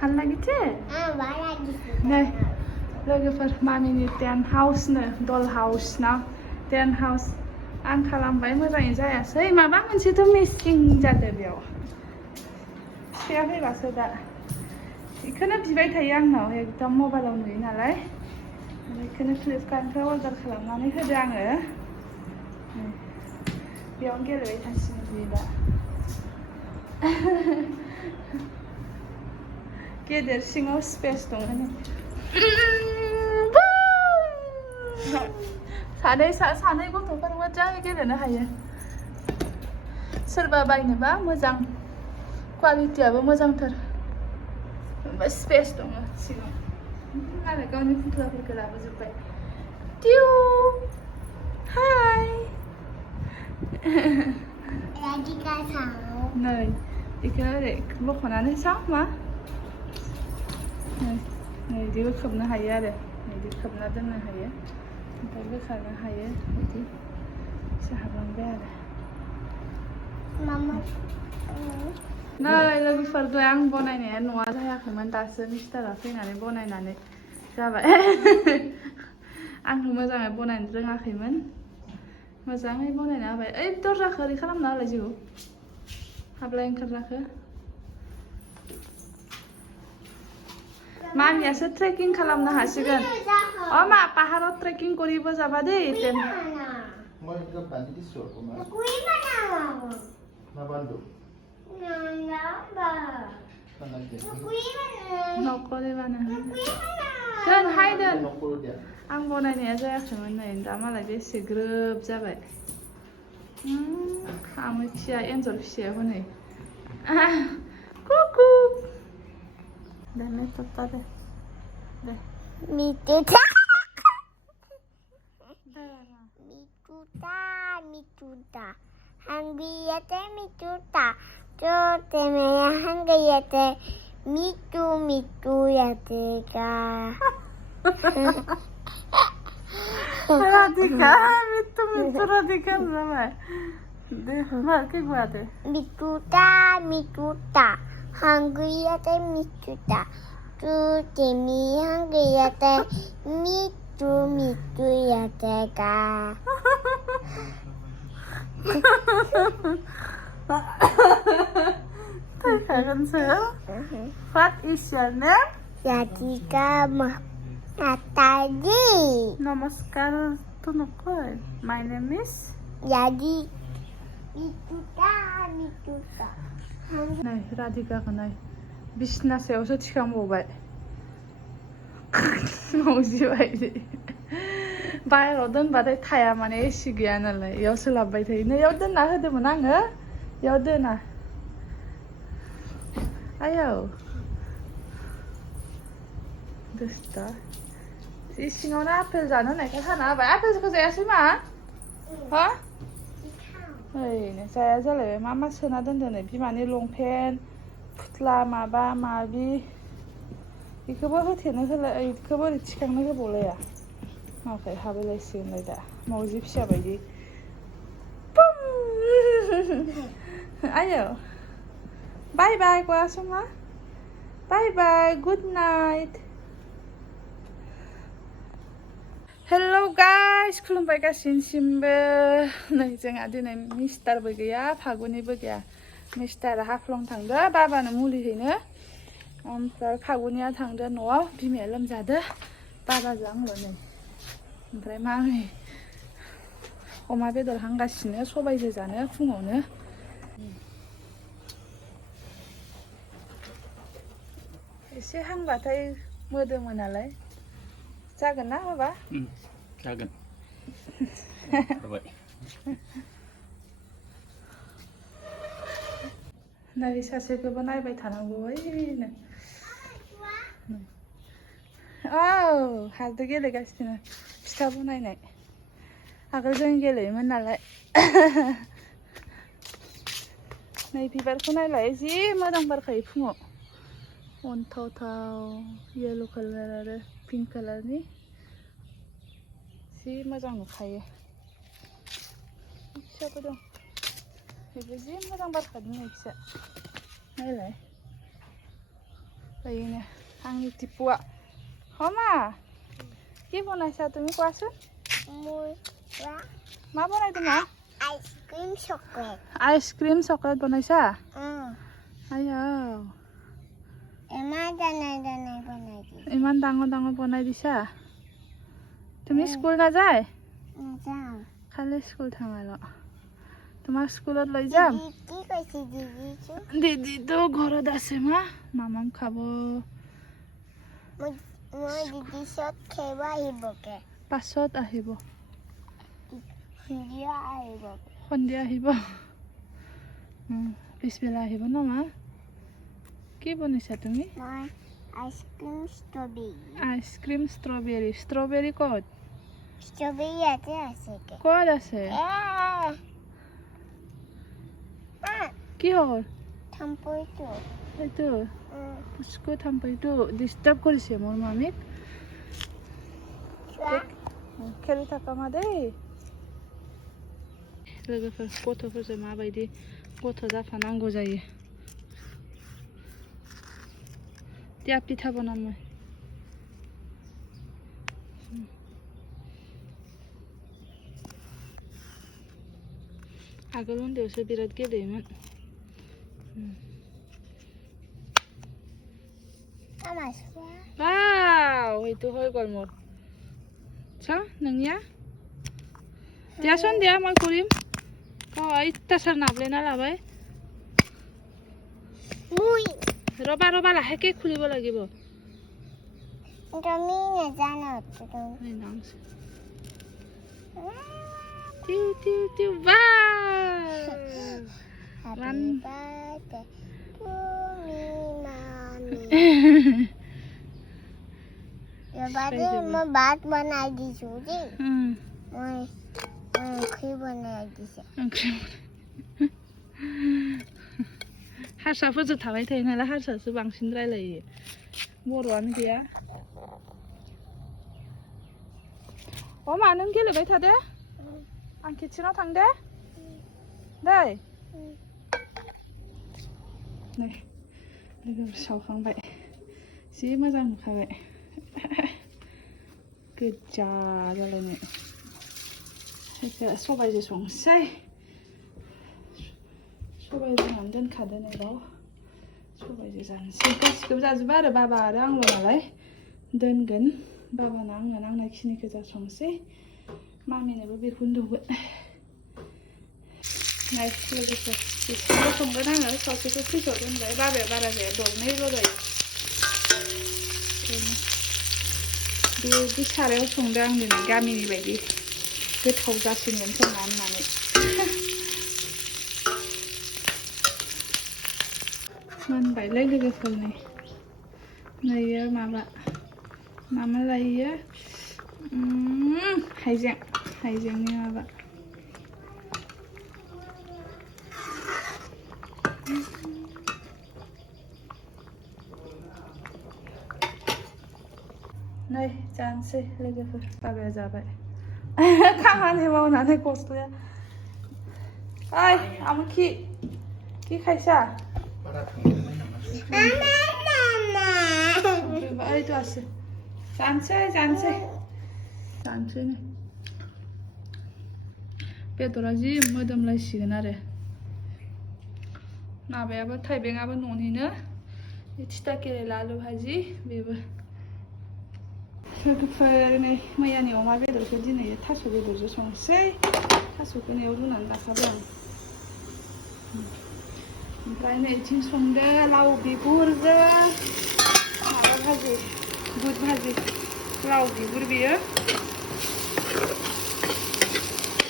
हाल्ला गिथे नै लोगोफोर मामिनि टेन्ट हाउसनो डल हाउस ना टेन्ट हाउस आं खालामबाय मोजाङै जायासै माबा मोनसेथ' मिसिं जादो बेयाव फिसाया फैबासो दा बेखौनो बिबाय थायो आंनाव एकदम मबाइलाव नुयो नालाय बेखौनो फ्लिपकार्टनिफ्राय अर्डार खालामनानै होदो आङो बेयावनो गेलेबाय थासिगोन बियो दा गेदेर सिङाव स्पेस दङ सानै गथ'फोर मोजाङै गेलेनो हायो सोरबा बायनोबा मोजां क्वालिटियाबो मोजांथार स्पेस दङ सिङाव मालाय गावनि फुथुलाफोरखौ लाबोजोब्बाय टिउ हाय नै बेखौ ओरै बख'नानै साव मा नै बिदिबो खोबनो हायो आरो बिदि खोबना दोननो हायो ओमफ्राय बोखारनो हायो बिदि हाबलांबाय आरो नै लोगोफोर दहाय आं बनायनाया न'आ जायाखैमोन दासो मिस्टारा फैनानै बनायनानै जाबाय आं मोजाङै बनायनो रोङाखैमोन मोजाङै बनायना होबाय ओइ दरजाखौ ओरै खालामना होलाय जिउ हाबलाय ओंखारलाखो मामियासो ट्रेकिं खालामनो हासिगोन अ मा पाहाराव ट्रेकिं करिबो जाबा दे टेन दोन हाय दोन आं बनायनाया जायाखैमोन नै दा मालाय बेसे ग्रोब जाबाय खामो खिया एन्जर फिसाया हनै Kuku Dame tata de. Mituta. Mituta. Hanggiyate mituta. Jote me hanggiyate mitu yate ka. Radika, mitu radika sama. De, mal ke gua de. Mituta. Hanggiyate mituta. Jote me hanggiyate mitu yate ka. What is your name? Radika Mataji. Namaskar Tunukul. My name is Jadi mituta. Nay, Radika ko nay. Bisna sayaवसो थिखांबावबाय मावजि बायदि बाहेराव दोनबाथाय थाया माने AC गैया नालाय इयावसो लाबबाय थायो नै इयाव दोनना होदोंमोन आङो इयाव दोना आयौ दुस्ता सिङावनो आपेल जानो होननायखाय हाना होबाय आपेलखौ जायासै मा हा ओरैनो जाया जालायबाय मा सोना दोनदों नै बिमानि लंपेन्ट फुथ्ला माबा माबि बेखौबो होथेनो होलाय बेखौबो ओरै थिखांनो होबावलाया माखाय हाबैलायसिगोनलाय दा मावजि फिसा बायदि आयौ बाय बाय गवासमा बाय बाय गुड नाइट हेलो गाइस खुलुमबाय गासिनिसिमबो नै जोंहा दिनै मिस्टारबो गैया फागुनिबो गैया मिस्टारा हाफ्लं थांदो बाबानो मुलि हैनो ओमफ्राय फागुनिया थांदो न'आव बिमाया लोमजादो बाबाजों आंल' नै ओमफ्राय मामि अमा बेदर हांगासिनो सबायजों जानो फुङावनो एसे हांबाथाय मोदोमो नालाय जागोन ना बाबा जागोन नै सासेखौबो नायबाय थानांगौ ओइनो औ हाजों गेलेगासिनो फिथा बनायनाय आगोल जों गेलेयोमोन नालाय नै बिबारखौ नायलाय जि मोजां बारखायो फुङाव अन्थावथाव येलो कालार आरो पिंक कालारनि जि मोजां नुखायो फिसाबो दं बेबो जि मोजां बारखादों नै फिसा नायलाय बेनो आंनि टिपुआ हमा কি বনাইছা তুমি কোৱাচোন মোৰ মা বনাইতো মা আইসক্রিম চকলেট আইসক্রিম চকলেট বনাইছা আইয়া ইমান ডাঙৰ ডাঙৰ বনাই দিছে ইমান ডাঙৰ ডাঙৰ বনাই দিছা তুমি স্কুল নাযায় নাযাওঁ খালি স্কুল থাঙালো তোমাক স্কুলত লৈ যাম কি কৈছে দিদিটো দিদিটো ঘৰত আছে মা মামাম খাব মই দিদি চত খেলিব আহিবকে পাছত আহিব সন্ধিয়া আহিব সন্ধিয়া আহিব পিছবেলা আহিব ন মা কি বনাইছা তুমি মই আইসক্রিম স্ট্রবেরি আইসক্রিম ষ্ট্ৰবেৰী ক'ত স্ট্রবেরি ইয়াতে আছে ক'ত আছে কি হ'ল থাম্পইটো এইটো পুচকু থাম্পইটো ডিষ্টাৰ্ব কৰিছে মোৰ মামীক खेली थाखा मा दै लोगोफोर गथ'फोरजों माबायदि गथ' जाफानांगौ जायो टिया पिठा बनामो आगोल उन्दैयावसो बिराद गेलेयोमोन वाव এইটো হৈ গ'ল মোৰ चा नोंनिया दियासन दिया मैं करिम इत्तासार नाब्लेना लाबाय रबा रबा लाहेके खुलिब লাগিব তুমি নাজানো এই নাংস টিউ টিউ টিউ বা Happy birthday to me, mommy. Ya bade मैं बात बनाई दी छुरी मैं ओंख्रि बनाई दी से हारसाफोरजों थाबाय थायो नालाय हारसासो बांसिन रायलायो बर'आनो गैया मा नों गेलेबाय थादो आं किचेनाव थांदे दै नै लोगोफोर सावखांबाय जि मोजां नुखाबाय गोजा जालायनाय सबायजों संसै सबायजों दोनखादो नै बाव सबायजों जानोसै गासिखौबो जाजोबा आरो बाबा आरो आंल' नालाय दोनगोन बाबानो आंनो नांनायखिनिखौ जा संसै मामिनोबो बेखौनो दौगोन नाय लोगोफोर बेखौबो संगोन आङो खावसेखौ फ्रिजआव दोनबाय बाबाया बारा जाया दरनैल' जायो बेबायदि सारायाव संदों आं दिनै गामिनि बायदि गोथाव जासिनगोन खोमा होननानै मोनबायलाय लोगोफोर नैयो माबा लायो हाइजेंनि माबा नै जानोसै लोगोफोर बाबाया जाबाय खामानि मावनानै गस्लाया ओइ आमोन खि खायसा ओइ तो आसो जानोसै नै बेदरा जि मोदोमलायसिगोन आरो माबायाबो थाइबेंआबो न'निनो थिथा केरेला आलु भाजि बेबो लोगोफोर नै मैयानि अमा बेदरखौ दिनै थास' बेदरजों संसै थास'खौ नैयाव रुनानै लाखाबाय आं ओमफ्राय नैथिं संदो लाव बिगुरजों माबा भाजि बुद भाजि लाव बिगुर बेयो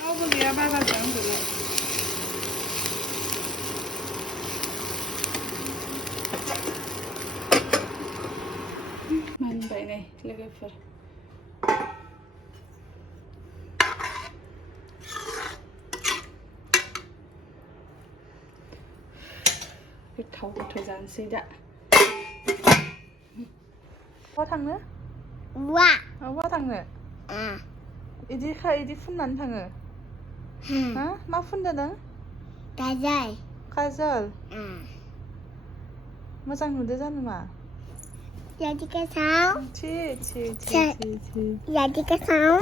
रावबो गैया बाबाजों आंजोंल' मोनबाय नै लोगोफोर गोथाव जानोसै दा बहा थांनो बहा थांनो इदि फुननानै थाङो हा मा फुनदों नों काजल मोजां नुदो जानो मा Giờ đi cái sáu. Chị. Giờ đi cái sáu.